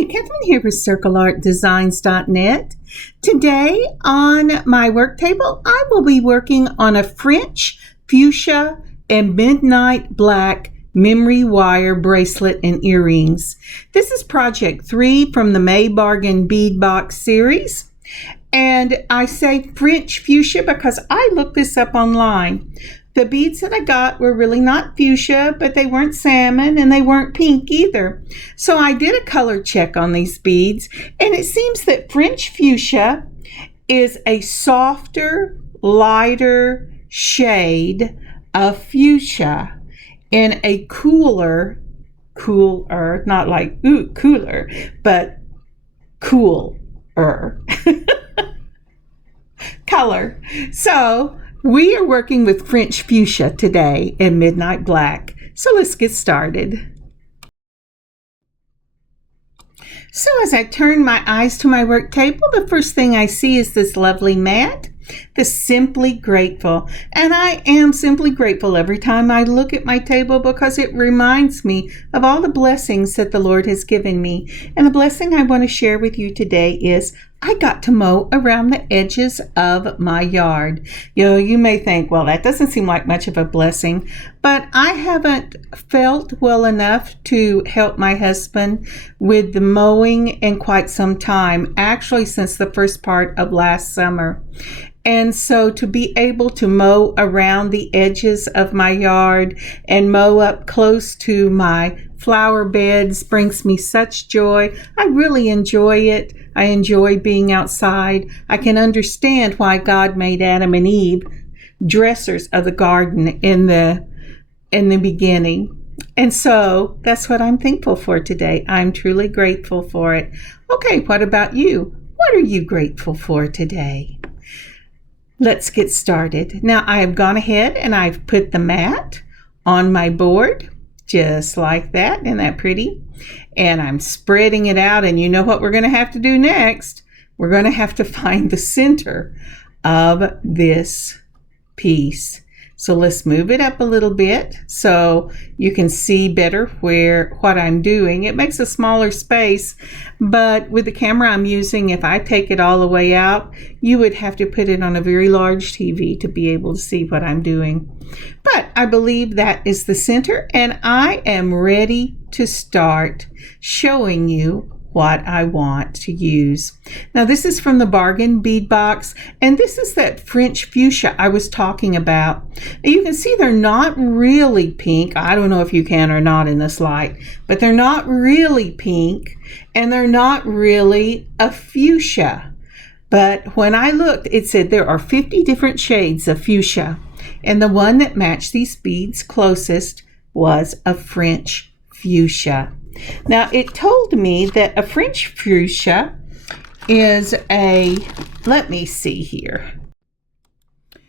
Hi, Kathryn here with circleartdesigns.net. Today on my work table, I will be working on a French Fuchsia and Midnight Black Memory Wire Bracelet and Earrings. This is project 3 from the May Bargain Bead Box series. And I say French Fuchsia because I looked this up online. The beads that I got were really not fuchsia, but they weren't salmon and they weren't pink either. So I did a color check on these beads, and it seems that French Fuchsia is a softer, lighter shade of fuchsia in a cooler, not like cooler, but cooler color. So we are working with French Fuchsia today in Midnight Black. So let's get started. So as I turn my eyes to my work table, the first thing I see is this lovely mat, the Simply Grateful. And I am simply grateful every time I look at my table because it reminds me of all the blessings that the Lord has given me. And the blessing I want to share with you today is I got to mow around the edges of my yard. You may think, well, that doesn't seem like much of a blessing, but I haven't felt well enough to help my husband with the mowing in quite some time, actually since the first part of last summer. And so to be able to mow around the edges of my yard and mow up close to my flower beds brings me such joy. I really enjoy it. I enjoy being outside. I can understand why God made Adam and Eve dressers of the garden in the beginning. And so that's what I'm thankful for today. I'm truly grateful for it. Okay, what about you? What are you grateful for today? Let's get started. Now I have gone ahead and I've put the mat on my board just like that. Isn't that pretty? And I'm spreading it out, and you know what we're going to have to do next? We're going to have to find the center of this piece. So let's move it up a little bit so you can see better what I'm doing. It makes a smaller space, but with the camera I'm using, if I take it all the way out, you would have to put it on a very large TV to be able to see what I'm doing. But I believe that is the center, and I am ready to start showing you what I want to use. Now this is from the Bargain Bead Box, and this is that French Fuchsia I was talking about. Now you can see they're not really pink. I don't know if you can or not in this light, but they're not really pink, and they're not really a fuchsia. But when I looked, it said there are 50 different shades of fuchsia, and the one that matched these beads closest was a French Fuchsia. Now it told me that a French Fuchsia is let me see here.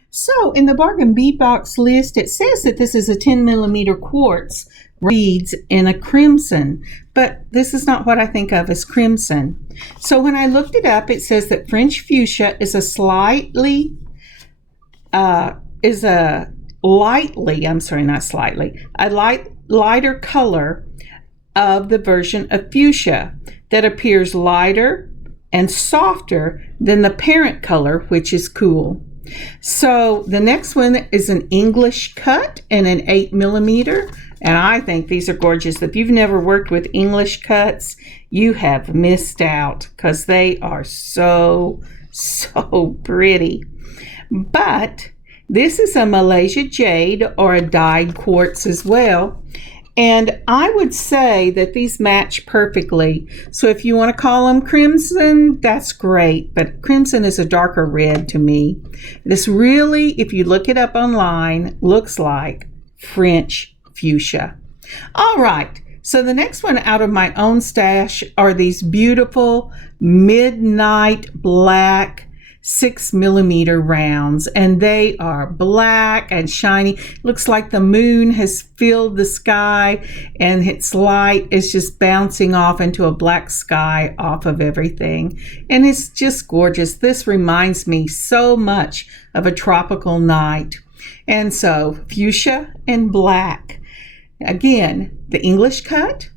So in the Bargain Bead Box list, it says that this is a 10 millimeter quartz beads in a crimson, but this is not what I think of as crimson. So when I looked it up, it says that French Fuchsia is a lighter color of the version of fuchsia that appears lighter and softer than the parent color, which is cool. So the next one is an English cut and an 8 millimeter, and I think these are gorgeous. If you've never worked with English cuts, you have missed out because they are so pretty. But this is a Malaysia jade or a dyed quartz as well. And I would say that these match perfectly. So if you want to call them crimson, that's great. But crimson is a darker red to me. This really, if you look it up online, looks like French Fuchsia. All right. So the next one out of my own stash are these beautiful Midnight Black 6 millimeter rounds, and they are black and shiny. Looks like the moon has filled the sky and its light is just bouncing off into a black sky off of everything, and it's just gorgeous. This reminds me so much of a tropical night. And so fuchsia and black, again, the English cut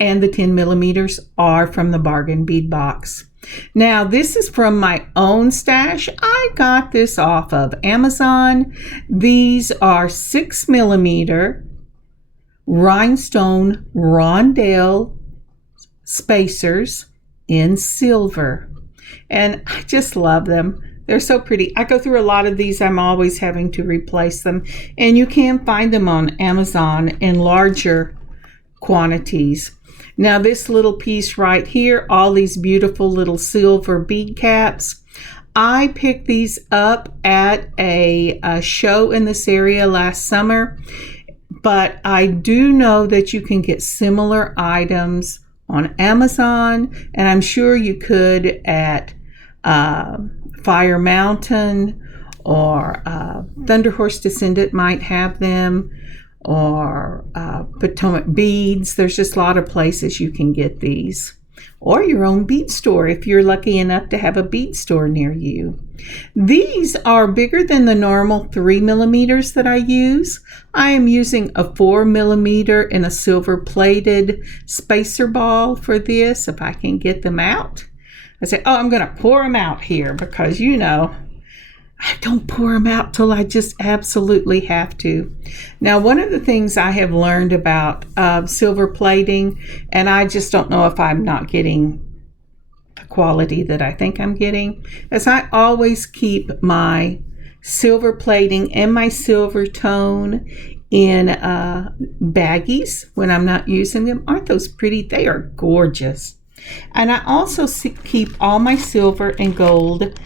and the 10 millimeters are from the bargain bead box. Now, this is from my own stash. I got this off of Amazon. These are 6 millimeter rhinestone rondelle spacers in silver. And I just love them. They're so pretty. I go through a lot of these. I'm always having to replace them. And you can find them on Amazon in larger quantities. Now this little piece right here, all these beautiful little silver bead caps. I picked these up at a show in this area last summer, but I do know that you can get similar items on Amazon, and I'm sure you could at Fire Mountain, or Thunder Horse Descendant might have them, or Potomac Beads. There's just a lot of places you can get these, or your own bead store if you're lucky enough to have a bead store near you. These are bigger than the normal 3 millimeters that I use. I am using a 4 millimeter in a silver plated spacer ball for this, if I can get them out. I say, oh, I'm going to pour them out here because, you know, I don't pour them out till I just absolutely have to. Now, one of the things I have learned about silver plating, and I just don't know if I'm not getting the quality that I think I'm getting, is I always keep my silver plating and my silver tone in baggies when I'm not using them. Aren't those pretty? They are gorgeous. And I also keep all my silver and gold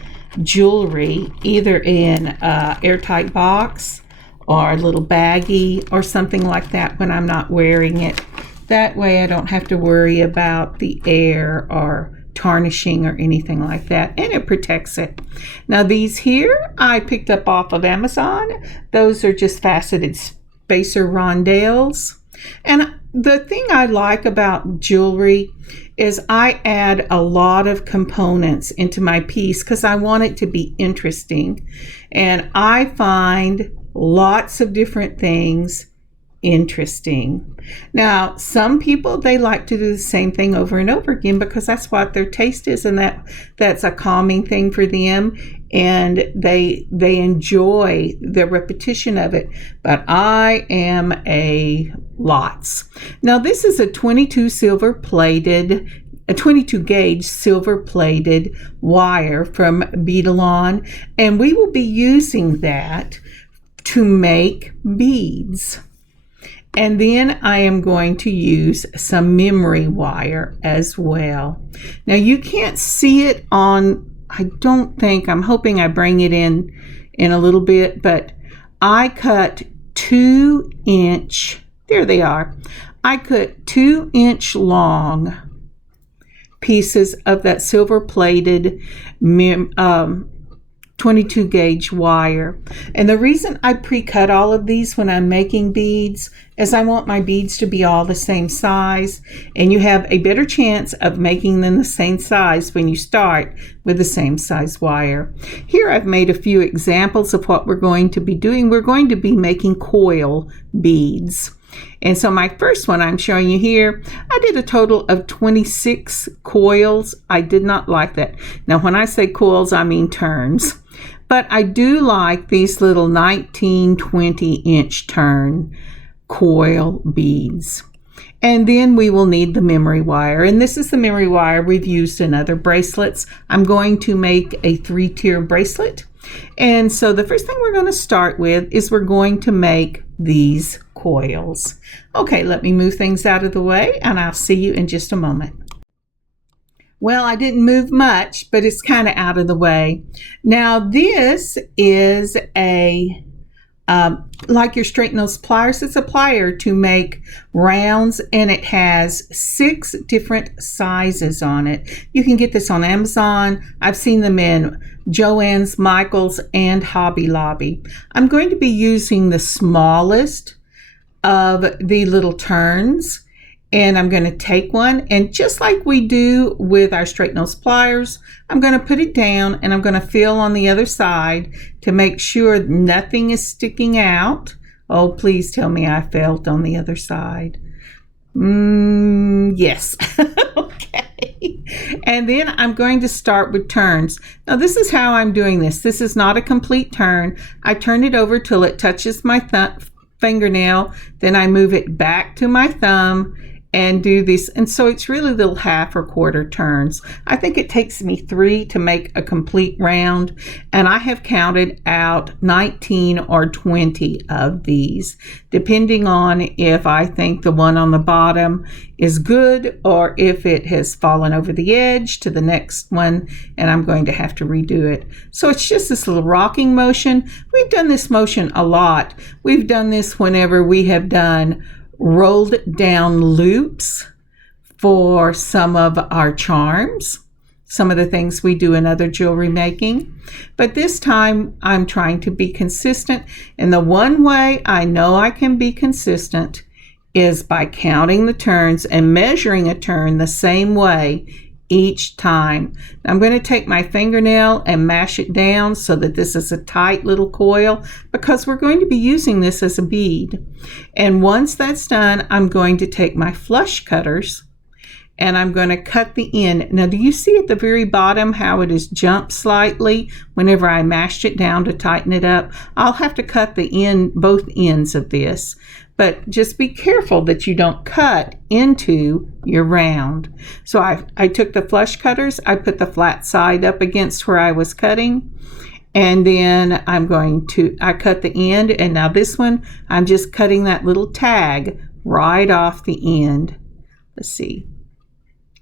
jewelry either in an airtight box or a little baggie or something like that when I'm not wearing it. That way I don't have to worry about the air or tarnishing or anything like that, and it protects it. Now these here I picked up off of Amazon. Those are just faceted spacer rondelles. And the thing I like about jewelry is I add a lot of components into my piece because I want it to be interesting. And I find lots of different things interesting. Now, some people, they like to do the same thing over and over again because that's what their taste is, and that's a calming thing for them, and they enjoy the repetition of it. But I am a lots. Now this is a 22 gauge silver plated wire from Beadalon, and we will be using that to make beads. And then I am going to use some memory wire as well. Now you can't see it on, I don't think, I'm hoping I bring it in a little bit, but I cut 2-inch, there they are. I cut 2-inch long pieces of that silver plated 22 gauge wire. And the reason I pre-cut all of these when I'm making beads is I want my beads to be all the same size, and you have a better chance of making them the same size when you start with the same size wire. Here I've made a few examples of what we're going to be doing. We're going to be making coil beads. And so my first one I'm showing you here, I did a total of 26 coils. I did not like that. Now when I say coils, I mean turns. But I do like these little 19-20-inch turn coil beads. And then we will need the memory wire. And this is the memory wire we've used in other bracelets. I'm going to make a 3-tier bracelet. And so the first thing we're going to start with is we're going to make these coils. Okay, let me move things out of the way and I'll see you in just a moment. Well, I didn't move much, but it's kind of out of the way. Now this is a like your straight nose pliers. It's a plier to make rounds, and it has 6 different sizes on it. You can get this on Amazon. I've seen them in Joann's, Michael's, and Hobby Lobby. I'm going to be using the smallest of the little turns, and I'm going to take one, and just like we do with our straight nose pliers, I'm going to put it down and I'm going to feel on the other side to make sure nothing is sticking out. Oh, please tell me I felt on the other side. Yes. Okay. And then I'm going to start with turns. Now this is how I'm doing this. This is not a complete turn. I turn it over till it touches my fingernail. Then I move it back to my thumb and do this. And so it's really little half or quarter turns. I think it takes me 3 to make a complete round. And I have counted out 19 or 20 of these, depending on if I think the one on the bottom is good or if it has fallen over the edge to the next one and I'm going to have to redo it. So it's just this little rocking motion. We've done this motion a lot. We've done this whenever we have done rolled down loops for some of our charms, some of the things we do in other jewelry making. But this time I'm trying to be consistent, and the one way I know I can be consistent is by counting the turns and measuring a turn the same way each time. I'm going to take my fingernail and mash it down so that this is a tight little coil, because we're going to be using this as a bead. And once that's done, I'm going to take my flush cutters and I'm going to cut the end. Now, do you see at the very bottom how it has jumped slightly whenever I mashed it down to tighten it up? I'll have to cut the end, both ends of this. But just be careful that you don't cut into your round. So I took the flush cutters, I put the flat side up against where I was cutting, and then I cut the end, and now this one, I'm just cutting that little tag right off the end. Let's see.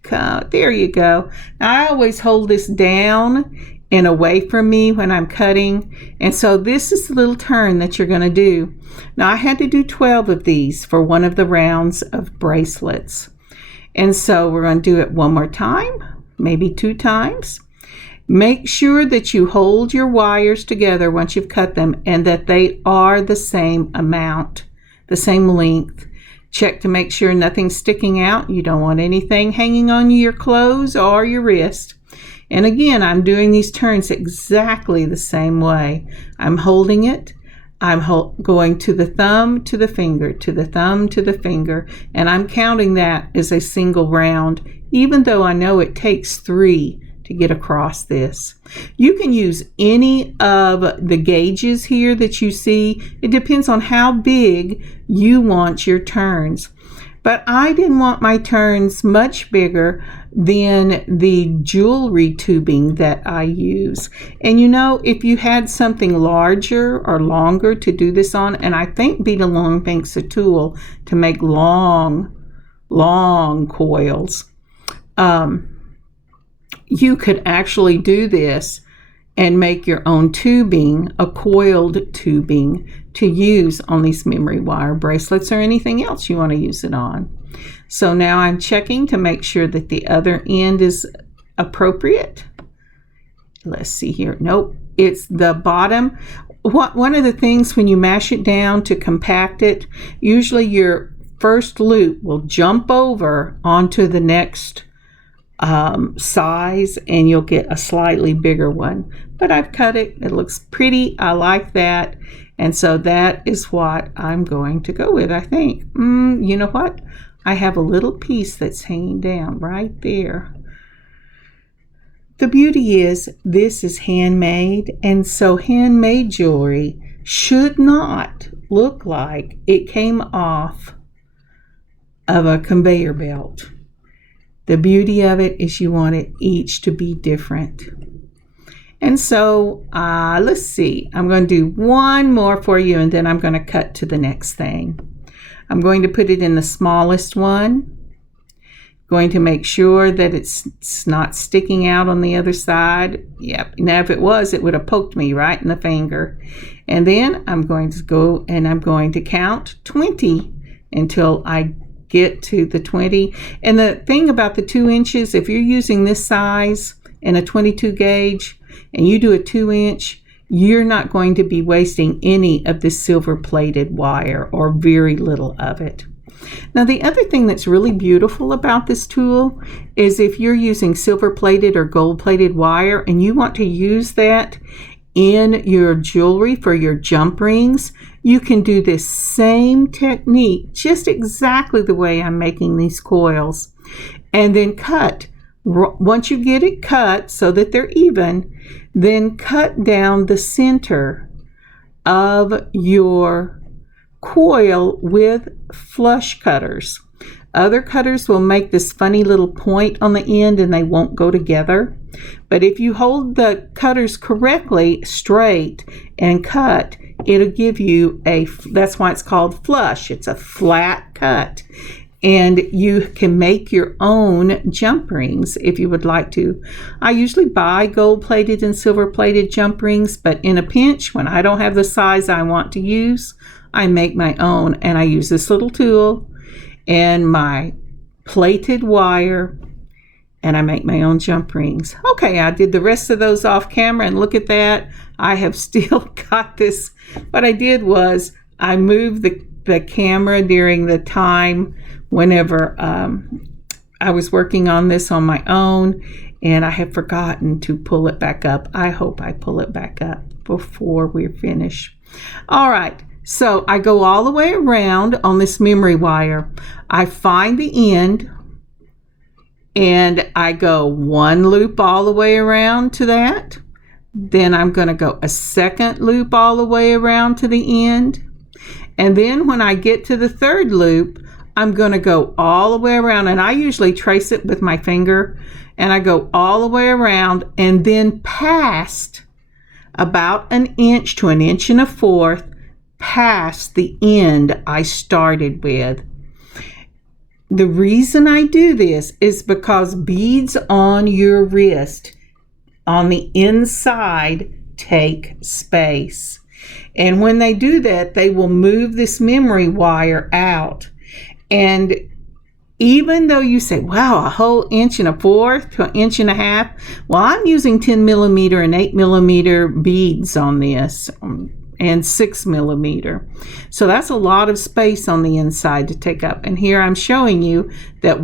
There you go. Now I always hold this down and away from me when I'm cutting, and so this is the little turn that you're going to do. Now I had to do 12 of these for one of the rounds of bracelets, and so we're going to do it one more time, maybe 2 times. Make sure that you hold your wires together once you've cut them and that they are the same amount, the same length. Check to make sure nothing's sticking out. You don't want anything hanging on your clothes or your wrist. And again, I'm doing these turns exactly the same way. I'm holding it. I'm going to the thumb, to the finger, to the thumb, to the finger, and I'm counting that as a single round, even though I know it takes 3 to get across this. You can use any of the gauges here that you see. It depends on how big you want your turns. But I didn't want my turns much bigger than the jewelry tubing that I use. And you know, if you had something larger or longer to do this on, and I think Bead Along makes a tool to make long coils, you could actually do this and make your own tubing, a coiled tubing, to use on these memory wire bracelets or anything else you want to use it on. So now I'm checking to make sure that the other end is appropriate. Let's see here. Nope, it's the bottom. One of the things when you mash it down to compact it, usually your first loop will jump over onto the next size and you'll get a slightly bigger one. But I've cut it. It looks pretty. I like that. And so that is what I'm going to go with, I think. You know what? I have a little piece that's hanging down right there. The beauty is this is handmade, and so handmade jewelry should not look like it came off of a conveyor belt. The beauty of it is you want it each to be different. And so let's see, I'm going to do one more for you and then I'm going to cut to the next thing. I'm going to put it in the smallest one. Going to make sure that it's not sticking out on the other side. Yep, now if it was, it would have poked me right in the finger. And then I'm going to go and I'm going to count 20 until I get to the 20. And the thing about the 2 inches, if you're using this size in a 22 gauge and you do a 2 inch, you're not going to be wasting any of this silver plated wire or very little of it. Now the other thing that's really beautiful about this tool is if you're using silver plated or gold plated wire and you want to use that in your jewelry for your jump rings, you can do this same technique, just exactly the way I'm making these coils, and then cut. Once you get it cut so that they're even, then cut down the center of your coil with flush cutters. Other cutters will make this funny little point on the end and they won't go together. But if you hold the cutters correctly, straight, and cut, it'll give you that's why it's called flush. It's a flat cut. And you can make your own jump rings if you would like to. I usually buy gold-plated and silver-plated jump rings, but in a pinch, when I don't have the size I want to use, I make my own. And I use this little tool and my plated wire, and I make my own jump rings. Okay, I did the rest of those off camera, and look at that. I have still got this. What I did was I moved the camera during the time whenever I was working on this on my own, and I have forgotten to pull it back up. I hope I pull it back up before we're finished. All right. So I go all the way around on this memory wire. I find the end and I go one loop all the way around to that. Then I'm going to go a second loop all the way around to the end. And then when I get to the third loop, I'm going to go all the way around, and I usually trace it with my finger, and I go all the way around and then past about 1 inch to 1 1/4 inches past the end I started with. The reason I do this is because beads on your wrist on the inside take space. And when they do that, they will move this memory wire out. And even though you say, wow, a whole 1 1/4 to 1.5 inches, well, I'm using 10 millimeter and 8 millimeter beads on this, and 6 millimeter. So that's a lot of space on the inside to take up. And here I'm showing you that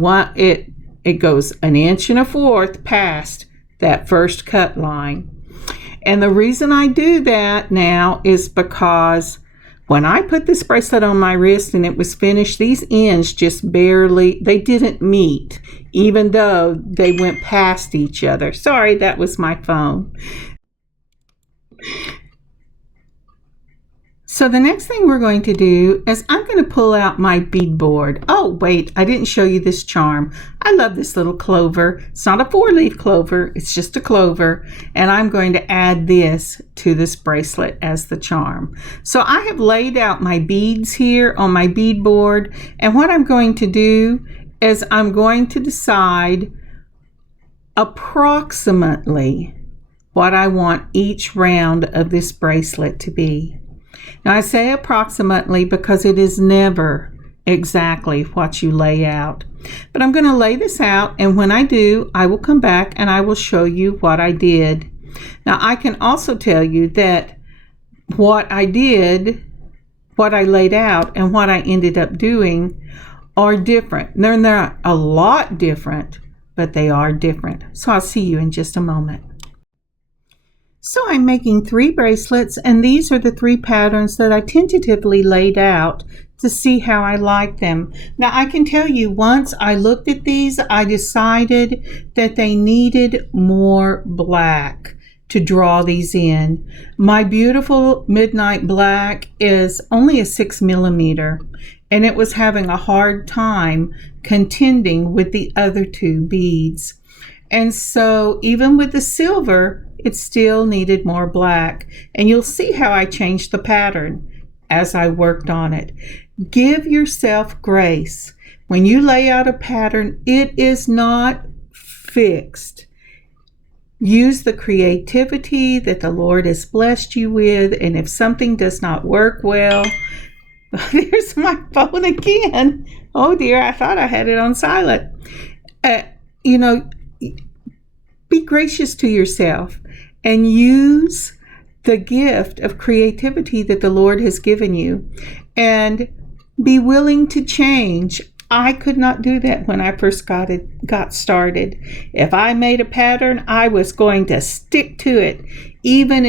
it goes 1 1/4 inches past that first cut line. And the reason I do that now is because when I put this bracelet on my wrist and it was finished, these ends just barely, they didn't meet, even though they went past each other. Sorry, that was my phone. So the next thing we're going to do is I'm going to pull out my bead board. Oh, wait, I didn't show you this charm. I love this little clover. It's not a 4-leaf clover, it's just a clover. And I'm going to add this to this bracelet as the charm. So I have laid out my beads here on my bead board. And what I'm going to do is I'm going to decide approximately what I want each round of this bracelet to be. Now I say approximately because it is never exactly what you lay out. But I'm going to lay this out, and when I do, I will come back and I will show you what I did. Now I can also tell you that what I did, what I laid out, and what I ended up doing are different. They're not a lot different, but they are different. So I'll see you in just a moment. So I'm making 3 bracelets, and these are the 3 patterns that I tentatively laid out to see how I like them. Now I can tell you, once I looked at these, I decided that they needed more black to draw these in. My beautiful midnight black is only a 6 millimeter, and it was having a hard time contending with the other 2 beads. And so even with the silver, it still needed more black. And you'll see how I changed the pattern as I worked on it. Give yourself grace. When you lay out a pattern, it is not fixed. Use the creativity that the Lord has blessed you with. And if something does not work well, there's my phone again. Oh dear, I thought I had it on silent. Be gracious to yourself and use the gift of creativity that the Lord has given you, and be willing to change. I could not do that when I first got started. If I made a pattern, I was going to stick to it, even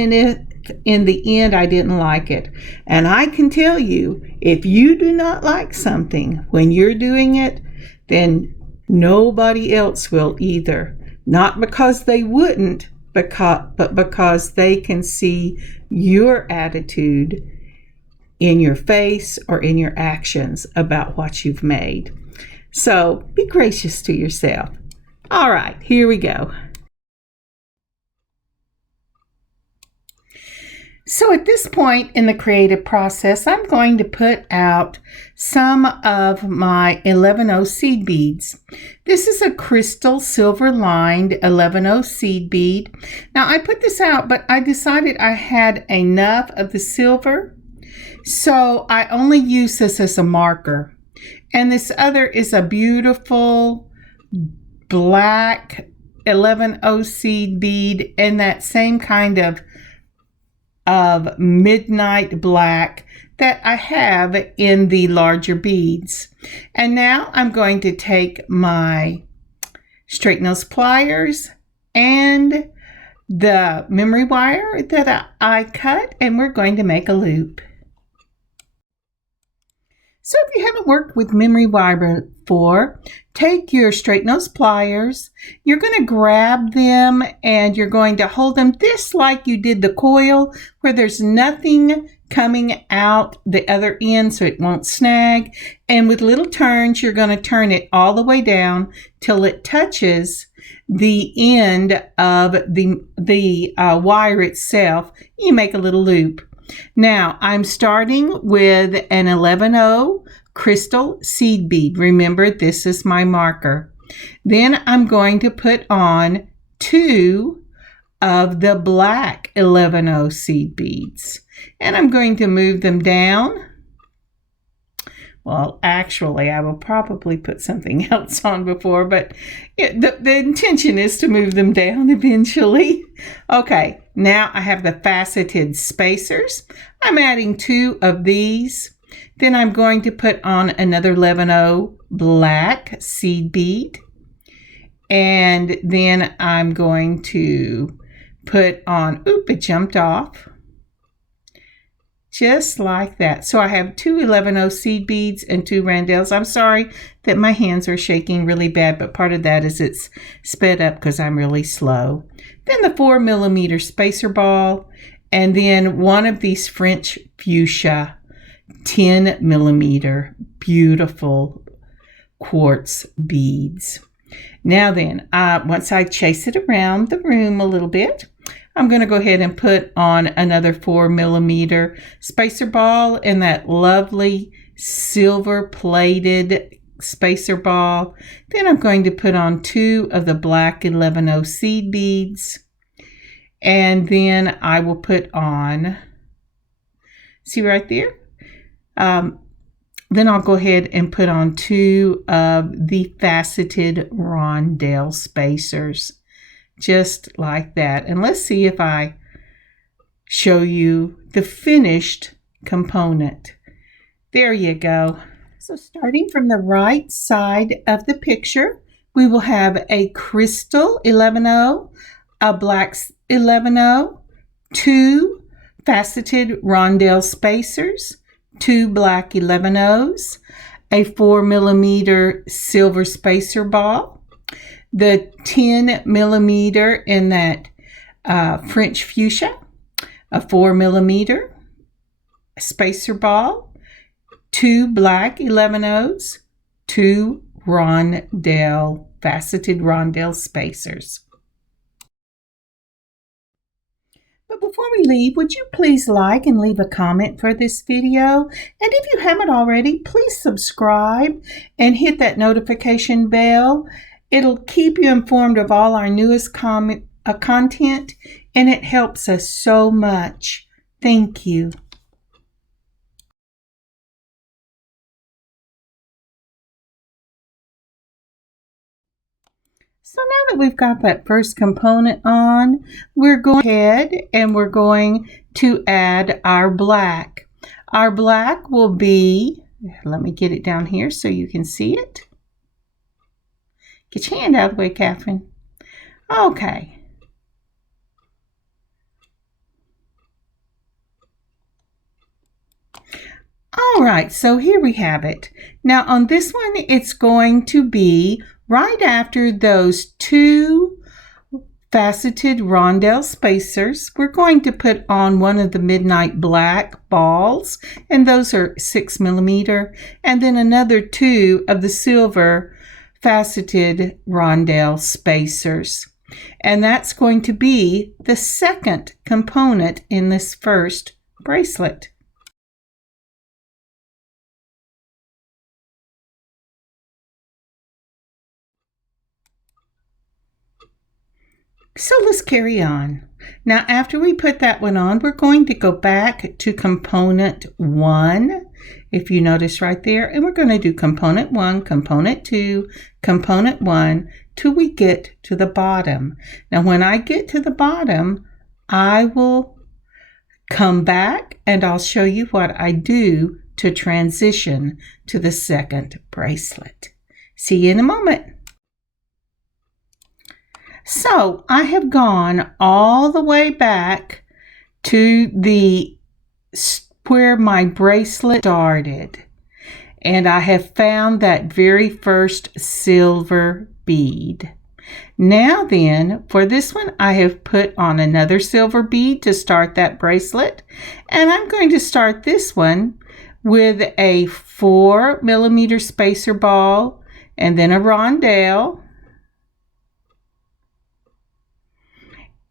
in the end, I didn't like it. And I can tell you, if you do not like something when you're doing it, then nobody else will either. Not because they wouldn't, but because they can see your attitude in your face or in your actions about what you've made. So be gracious to yourself. All right, here we go. So at this point in the creative process, I'm going to put out some of my 11-0 seed beads. This is a crystal silver lined 11-0 seed bead. Now I put this out, but I decided I had enough of the silver, so I only use this as a marker. And this other is a beautiful black 11-0 seed bead in that same kind of midnight black that I have in the larger beads. And now I'm going to take my straight nose pliers and the memory wire that I cut, and we're going to make a loop. So if you haven't worked with memory wire before, take your straight nose pliers, you're going to grab them and you're going to hold them just like you did the coil, where there's nothing coming out the other end so it won't snag. And with little turns, you're going to turn it all the way down till it touches the end of the wire itself. You make a little loop. Now, I'm starting with an 11-0 crystal seed bead. Remember, this is my marker. Then I'm going to put on 2 of the black 11-0 seed beads. And I'm going to move them down. Well, actually, I will probably put something else on before, but the intention is to move them down eventually. Okay, now I have the faceted spacers. I'm adding 2 of these. Then I'm going to put on another 11-0 black seed bead. And then I'm going to put on, it jumped off. Just like that. So I have 2 11-0 seed beads and 2 rondelles. I'm sorry that my hands are shaking really bad, but part of that is it's sped up because I'm really slow. Then the 4mm spacer ball, and then one of these French Fuchsia 10mm beautiful quartz beads. Now then, once I chase it around the room a little bit, I'm going to go ahead and put on another 4mm spacer ball in that lovely silver plated spacer ball. Then I'm going to put on 2 of the black 11-0 seed beads. And then I will put on, see right there? Then I'll go ahead and put on 2 of the faceted rondelle spacers. Just like that. And let's see if I show you the finished component. There you go. So starting from the right side of the picture, we will have a crystal 11-0, a black 11-0, 2 faceted rondelle spacers, 2 black 11-0s, a 4mm silver spacer ball, the 10mm in that French Fuchsia, a 4mm spacer ball, 2 black 11-0s, 2 faceted rondelle spacers. But before we leave, would you please like and leave a comment for this video? And if you haven't already, please subscribe and hit that notification bell. It'll keep you informed of all our newest content, and it helps us so much. Thank you. So now that we've got that first component on, we're going ahead and we're going to add our black. Our black will be, let me get it down here so you can see it. Get your hand out of the way, Kathryn. Okay. All right, so here we have it. Now on this one, it's going to be right after those two faceted rondelle spacers. We're going to put on one of the midnight black balls, and those are 6mm, and then another two of the silver faceted rondelle spacers. And that's going to be the second component in this first bracelet. So let's carry on. Now after we put that one on, we're going to go back to component 1, if you notice right there, and we're going to do component 1, component 2, component 1, till we get to the bottom. Now when I get to the bottom, I will come back and I'll show you what I do to transition to the second bracelet. See you in a moment. So I have gone all the way back to where my bracelet started, and I have found that very first silver bead. Now then, for this one, I have put on another silver bead to start that bracelet, and I'm going to start this one with a 4mm spacer ball and then a rondelle.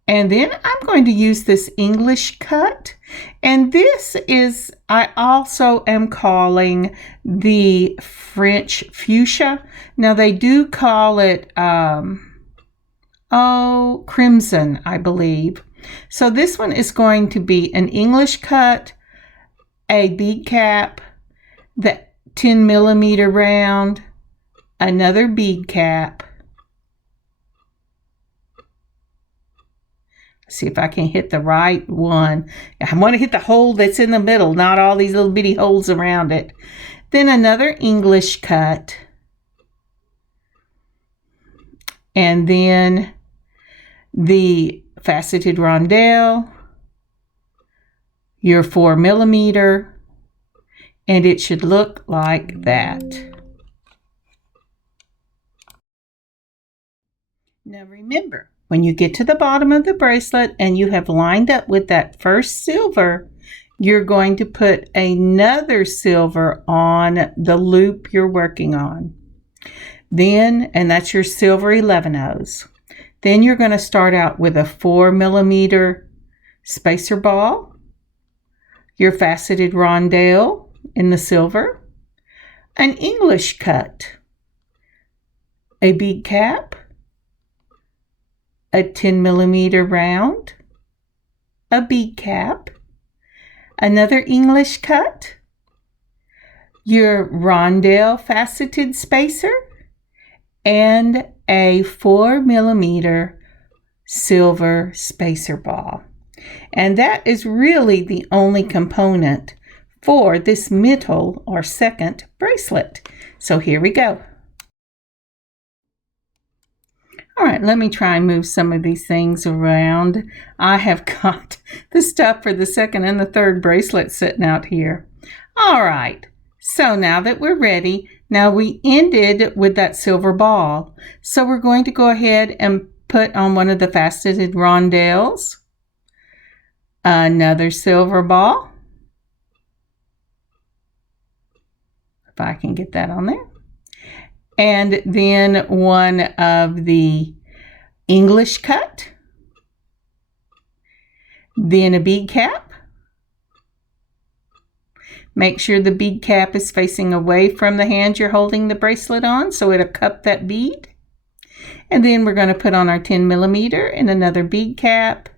And then I'm going to use this English cut. And this is, I also am calling the French Fuchsia. Now they do call it, crimson, I believe. So this one is going to be an English cut, a bead cap, the 10mm round, another bead cap. See if I can hit the right one. I want to hit the hole that's in the middle, not all these little bitty holes around it. Then another English cut. And then the faceted rondelle, your 4mm, and it should look like that. Now remember, when you get to the bottom of the bracelet and you have lined up with that first silver, you're going to put another silver on the loop you're working on. Then, and that's your silver 11/0. Then you're going to start out with a 4mm spacer ball, your faceted rondelle in the silver, an English cut, a bead cap, a 10mm round, a bead cap, another English cut, your rondelle faceted spacer, and a 4mm silver spacer ball. And that is really the only component for this middle or second bracelet. So here we go. All right, let me try and move some of these things around. I have got the stuff for the second and the third bracelet sitting out here. All right, so now that we're ready, now we ended with that silver ball. So we're going to go ahead and put on one of the faceted rondelles, another silver ball, if I can get that on there, and then one of the English cut, then a bead cap. Make sure the bead cap is facing away from the hand you're holding the bracelet on so it'll cup that bead. And then we're going to put on our 10mm and another bead cap.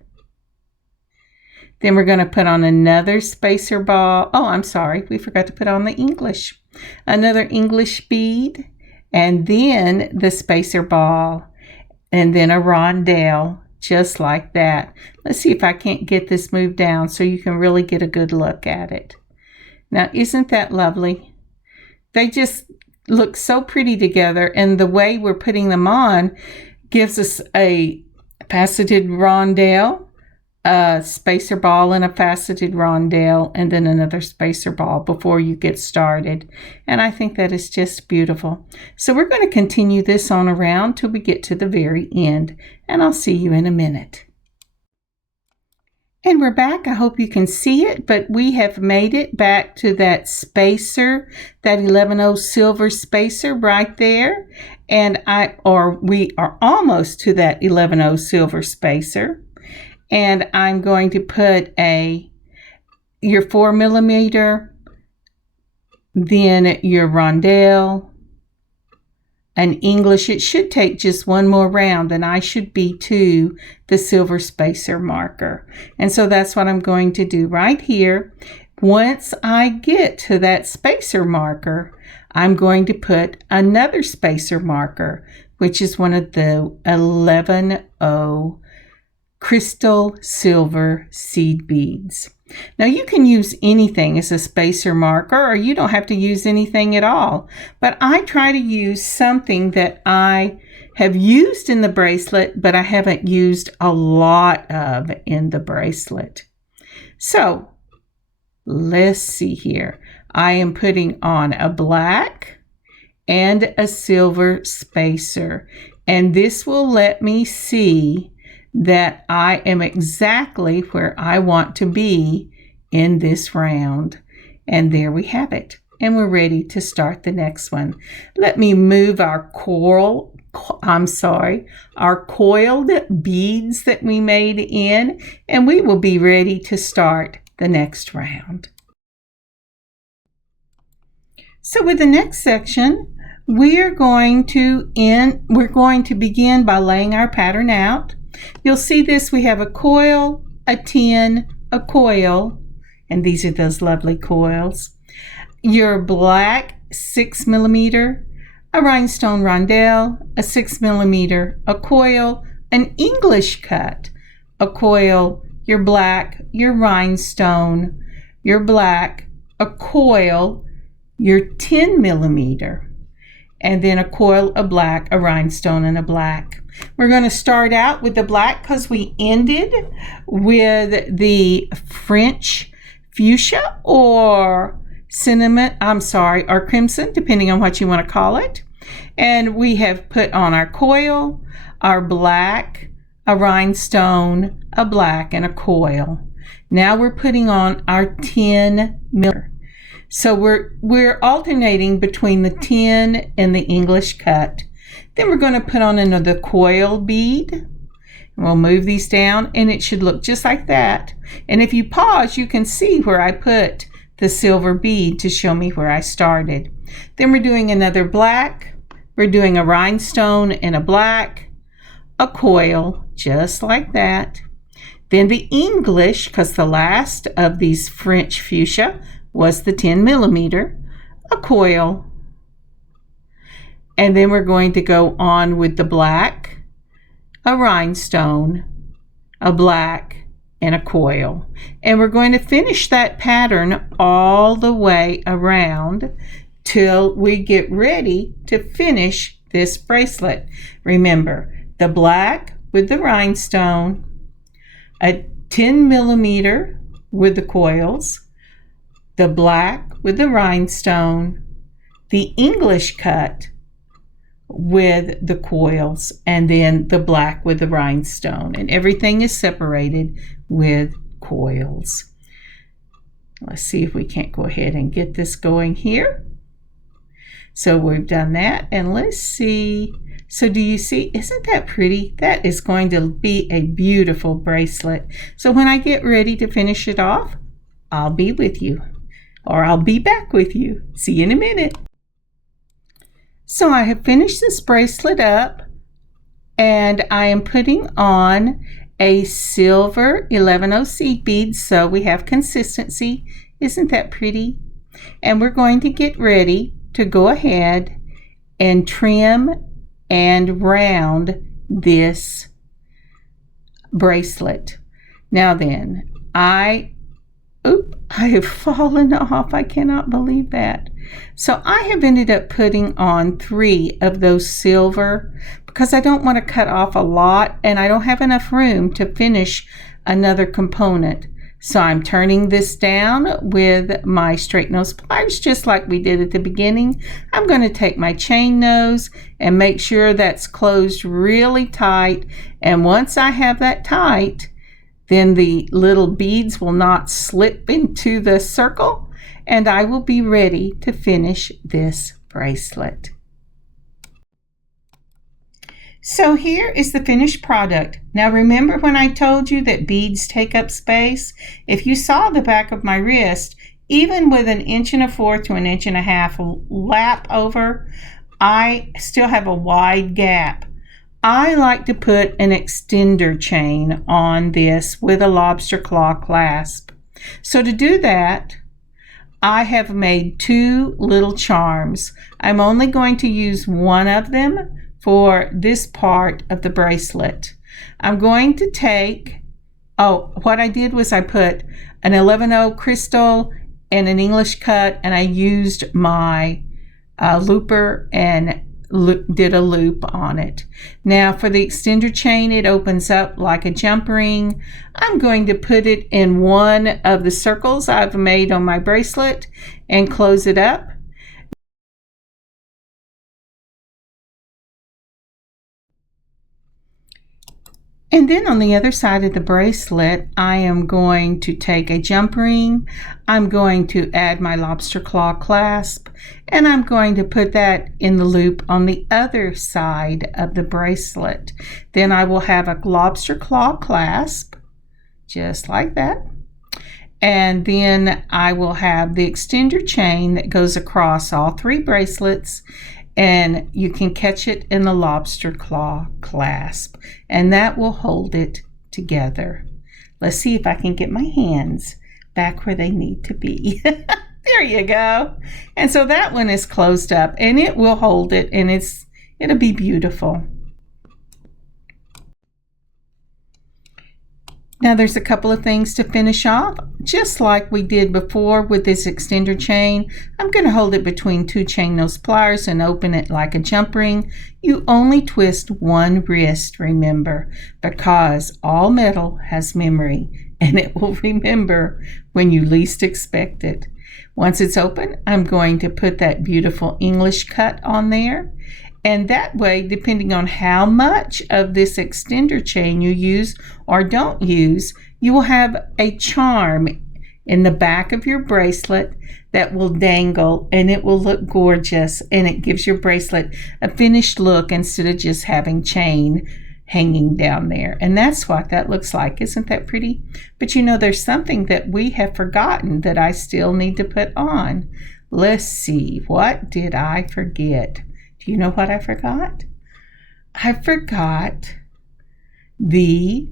Then we're going to put on another spacer ball. Oh, I'm sorry, we forgot to put on the English. Another English bead, and then the spacer ball, and then a rondelle, just like that. Let's see if I can't get this moved down so you can really get a good look at it. Now, isn't that lovely? They just look so pretty together, and the way we're putting them on gives us a faceted rondelle, a spacer ball and a faceted rondelle, and then another spacer ball before you get started. And I think that is just beautiful. So we're going to continue this on around till we get to the very end, and I'll see you in a minute. And we're back. I hope you can see it, but we have made it back to that spacer, that 11/0 silver spacer right there. And we are almost to that 11/0 silver spacer. And I'm going to put your 4mm, then your rondelle, an English. It should take just one more round, and I should be to the silver spacer marker. And so that's what I'm going to do right here. Once I get to that spacer marker, I'm going to put another spacer marker, which is one of the 11/0 crystal silver seed beads. Now you can use anything as a spacer marker, or you don't have to use anything at all. But I try to use something that I have used in the bracelet, but I haven't used a lot of in the bracelet. So let's see here. I am putting on a black and a silver spacer, and this will let me see that I am exactly where I want to be in this round. And there we have it. And we're ready to start the next one. Let me move our coiled beads that we made in, and we will be ready to start the next round. So with the next section, we're going to begin by laying our pattern out. You'll see this. We have a coil, a tin, a coil, and these are those lovely coils. Your black 6mm, a rhinestone rondelle, a 6mm, a coil, an English cut, a coil, your black, your rhinestone, your black, a coil, your 10mm, and then a coil, a black, a rhinestone, and a black. We're going to start out with the black because we ended with the French Fuchsia or or crimson, depending on what you want to call it. And we have put on our coil, our black, a rhinestone, a black, and a coil. Now we're putting on our 10mm. So we're alternating between the 10 and the English cut. Then we're going to put on another coil bead. And we'll move these down, and it should look just like that. And if you pause, you can see where I put the silver bead to show me where I started. Then we're doing another black. We're doing a rhinestone and a black, a coil, just like that. Then the English, because the last of these French Fuchsia was the 10mm, a coil. And then we're going to go on with the black, a rhinestone, a black, and a coil. And we're going to finish that pattern all the way around till we get ready to finish this bracelet. Remember, the black with the rhinestone, a 10mm with the coils, the black with the rhinestone, the English cut with the coils, and then the black with the rhinestone, and everything is separated with coils. Let's see if we can't go ahead and get this going here. So we've done that, and let's see. So do you see, isn't that pretty? That is going to be a beautiful bracelet. So when I get ready to finish it off, I'll be with you, or I'll be back with you. See you in a minute. So I have finished this bracelet up, and I am putting on a silver 11/0 seed bead, so we have consistency. Isn't that pretty? And we're going to get ready to go ahead and trim and round this bracelet. Now then, I have fallen off. I cannot believe that. So I have ended up putting on 3 of those silver because I don't want to cut off a lot and I don't have enough room to finish another component. So I'm turning this down with my straight nose pliers just like we did at the beginning. I'm going to take my chain nose and make sure that's closed really tight. And once I have that tight, then the little beads will not slip into the circle and I will be ready to finish this bracelet. So here is the finished product. Now remember when I told you that beads take up space? If you saw the back of my wrist, even with 1 1/4 to 1 1/2 lap over, I still have a wide gap. I like to put an extender chain on this with a lobster claw clasp. So to do that, I have made 2 little charms. I'm only going to use one of them for this part of the bracelet. I'm going to take, what I did was I put an 11/0 crystal and an English cut, and I used my looper and did a loop on it. Now for the extender chain, it opens up like a jump ring. I'm going to put it in one of the circles I've made on my bracelet and close it up. And then on the other side of the bracelet, I am going to take a jump ring. I'm going to add my lobster claw clasp, and I'm going to put that in the loop on the other side of the bracelet. Then I will have a lobster claw clasp, just like that. And then I will have the extender chain that goes across all 3 bracelets, and you can catch it in the lobster claw clasp, and that will hold it together. Let's see if I can get my hands back where they need to be. There you go. And so that one is closed up, and it will hold it, and it'll be beautiful. Now there's a couple of things to finish off. Just like we did before with this extender chain, I'm going to hold it between 2 chain nose pliers and open it like a jump ring. You only twist one wrist, remember, because all metal has memory and it will remember when you least expect it. Once it's open, I'm going to put that beautiful English cut on there. And that way, depending on how much of this extender chain you use or don't use, you will have a charm in the back of your bracelet that will dangle, and it will look gorgeous, and it gives your bracelet a finished look instead of just having chain hanging down there. And that's what that looks like. Isn't that pretty? But you know, there's something that we have forgotten that I still need to put on. Let's see, what did I forget? Do you know what I forgot? I forgot the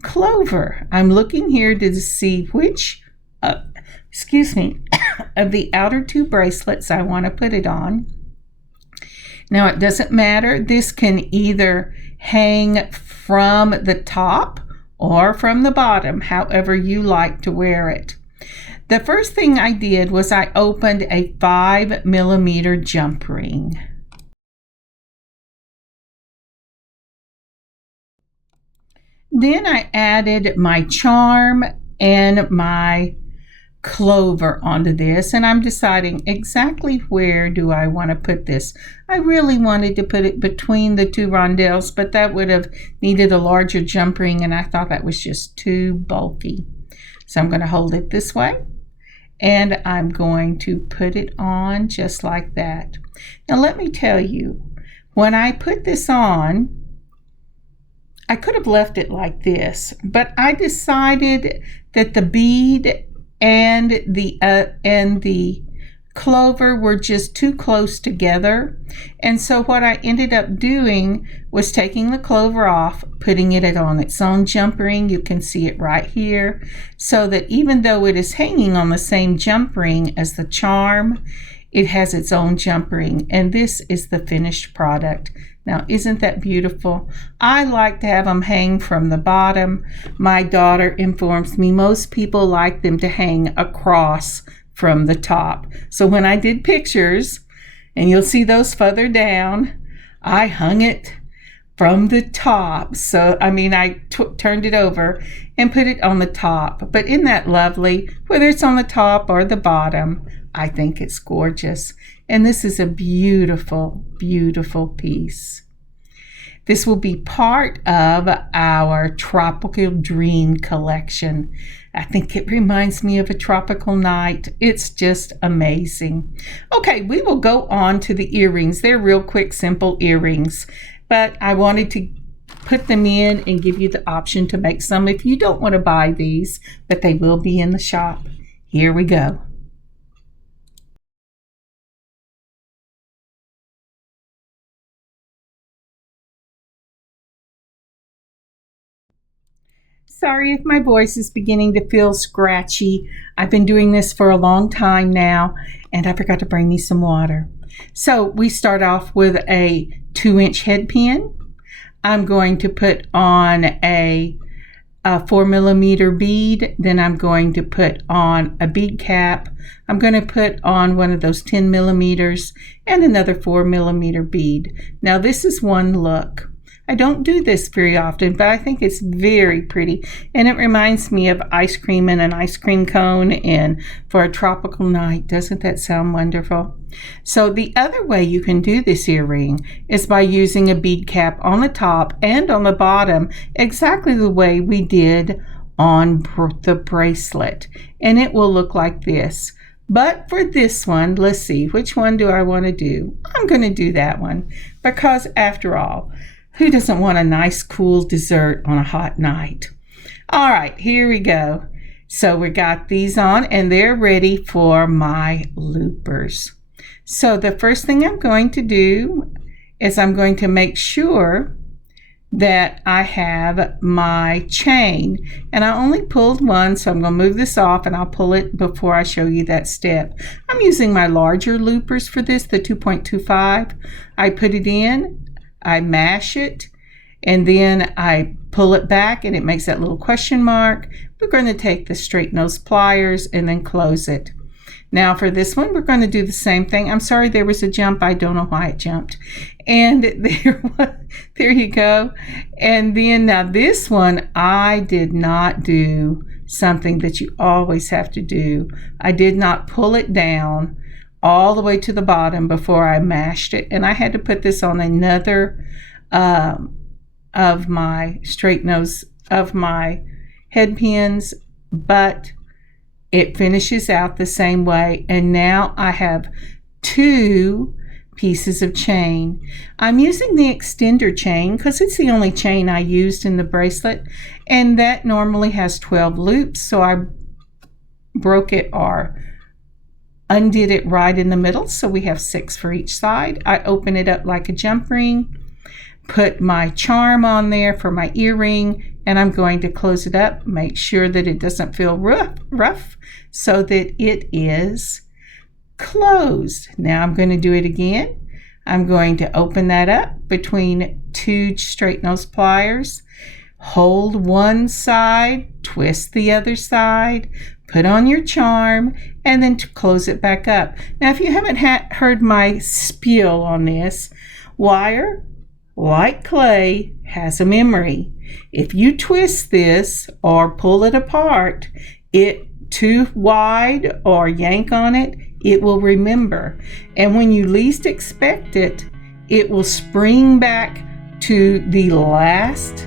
clover. I'm looking here to see which, of the outer 2 bracelets I want to put it on. Now it doesn't matter. This can either hang from the top or from the bottom, however you like to wear it. The first thing I did was I opened a 5mm jump ring. Then I added my charm and my clover onto this, and I'm deciding exactly where do I want to put this. I really wanted to put it between the 2 rondelles, but that would have needed a larger jump ring, and I thought that was just too bulky. So I'm going to hold it this way, and I'm going to put it on just like that. Now let me tell you, when I put this on, I could have left it like this, but I decided that the bead and the clover were just too close together. And so what I ended up doing was taking the clover off, putting it on its own jump ring. You can see it right here, so that even though it is hanging on the same jump ring as the charm, it has its own jump ring. And this is the finished product. Now, isn't that beautiful? I like to have them hang from the bottom. My daughter informs me most people like them to hang across from the top. So when I did pictures, and you'll see those further down, I hung it from the top. So, I turned it over and put it on the top. But isn't that lovely? Whether it's on the top or the bottom, I think it's gorgeous. And this is a beautiful, beautiful piece. This will be part of our Tropical Dream collection. I think it reminds me of a tropical night. It's just amazing. Okay, we will go on to the earrings. They're real quick, simple earrings, but I wanted to put them in and give you the option to make some if you don't want to buy these, but they will be in the shop. Here we go. Sorry if my voice is beginning to feel scratchy. I've been doing this for a long time now, and I forgot to bring me some water. So we start off with a 2-inch head pin. I'm going to put on a 4mm bead. Then I'm going to put on a bead cap. I'm going to put on one of those 10mm and another 4mm bead. Now this is one look. I don't do this very often, but I think it's very pretty, and it reminds me of ice cream and an ice cream cone and for a tropical night. Doesn't that sound wonderful? So the other way you can do this earring is by using a bead cap on the top and on the bottom, exactly the way we did on the bracelet, and it will look like this. But for this one, let's see, which one do I want to do? I'm going to do that one, because after all, who doesn't want a nice cool dessert on a hot night? All right, here we go. So we got these on and they're ready for my loopers. So the first thing I'm going to do is I'm going to make sure that I have my chain, and I only pulled one, so I'm going to move this off and I'll pull it before I show you that step. I'm using my larger loopers for this, the 2.25. I put it in, I mash it, and then I pull it back and it makes that little question mark. We're going to take the straight nose pliers and then close it. Now for this one, we're going to do the same thing. I'm sorry there was a jump. I don't know why it jumped. And there you go. And then now this one, I did not do something that you always have to do. I did not pull it down all the way to the bottom before I mashed it, and I had to put this on another of my straight nose of my head pins, but it finishes out the same way. And now I have 2 pieces of chain. I'm using the extender chain because it's the only chain I used in the bracelet, and that normally has 12 loops, so I broke it or undid it right in the middle, so we have 6 for each side. I open it up like a jump ring, put my charm on there for my earring, and I'm going to close it up, make sure that it doesn't feel rough so that it is closed. Now I'm going to do it again. I'm going to open that up between 2 straight nose pliers, hold one side, twist the other side, put on your charm, and then to close it back up. Now, if you haven't heard my spiel on this, wire, like clay, has a memory. If you twist this or pull it apart, it too wide or yank on it, it will remember. And when you least expect it, it will spring back to the last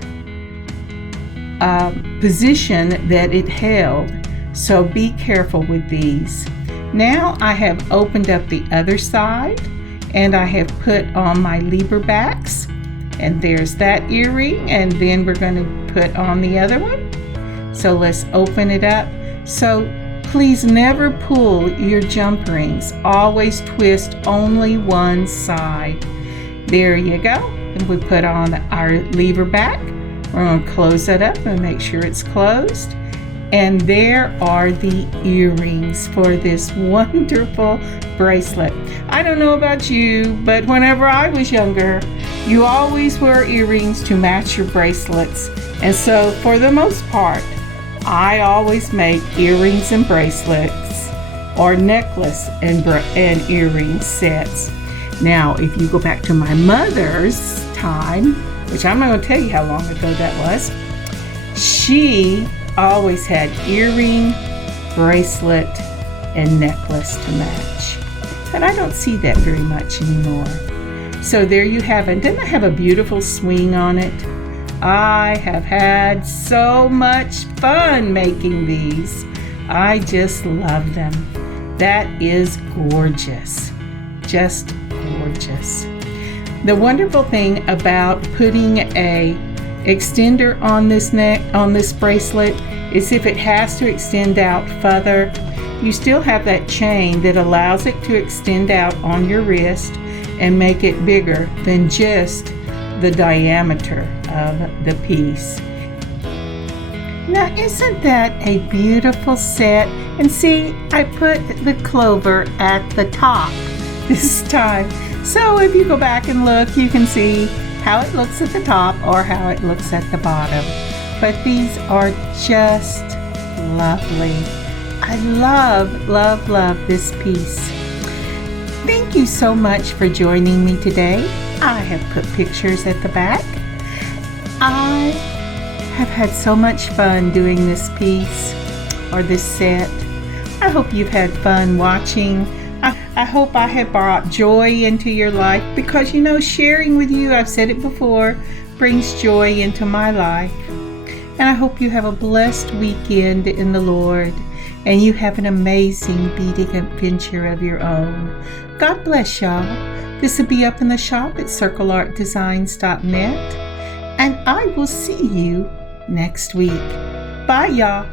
position that it held. So be careful with these. Now I have opened up the other side and I have put on my lever backs, and there's that earring, and then we're going to put on the other one. So let's open it up. So please never pull your jump rings. Always twist only one side. There you go. And we put on our lever back. We're going to close that up and make sure it's closed. And there are the earrings for this wonderful bracelet. I don't know about you, but whenever I was younger, you always wear earrings to match your bracelets. And so for the most part, I always make earrings and bracelets or necklace and earring sets. Now, if you go back to my mother's time, which I'm not going to tell you how long ago that was, she always had earring, bracelet, and necklace to match. But I don't see that very much anymore. So there you have it. Doesn't it have a beautiful swing on it? I have had so much fun making these. I just love them. That is gorgeous. Just gorgeous. The wonderful thing about putting a extender on this bracelet is if it has to extend out further, you still have that chain that allows it to extend out on your wrist and make it bigger than just the diameter of the piece. Now, isn't that a beautiful set? And see, I put the clover at the top this time. So if you go back and look, you can see how it looks at the top or how it looks at the bottom. But these are just lovely. I love, love, love this piece. Thank you so much for joining me today. I have put pictures at the back. I have had so much fun doing this piece or this set. I hope you've had fun watching. I hope I have brought joy into your life because, you know, sharing with you, I've said it before, brings joy into my life. And I hope you have a blessed weekend in the Lord and you have an amazing beading adventure of your own. God bless y'all. This will be up in the shop at circleartdesigns.net. And I will see you next week. Bye, y'all.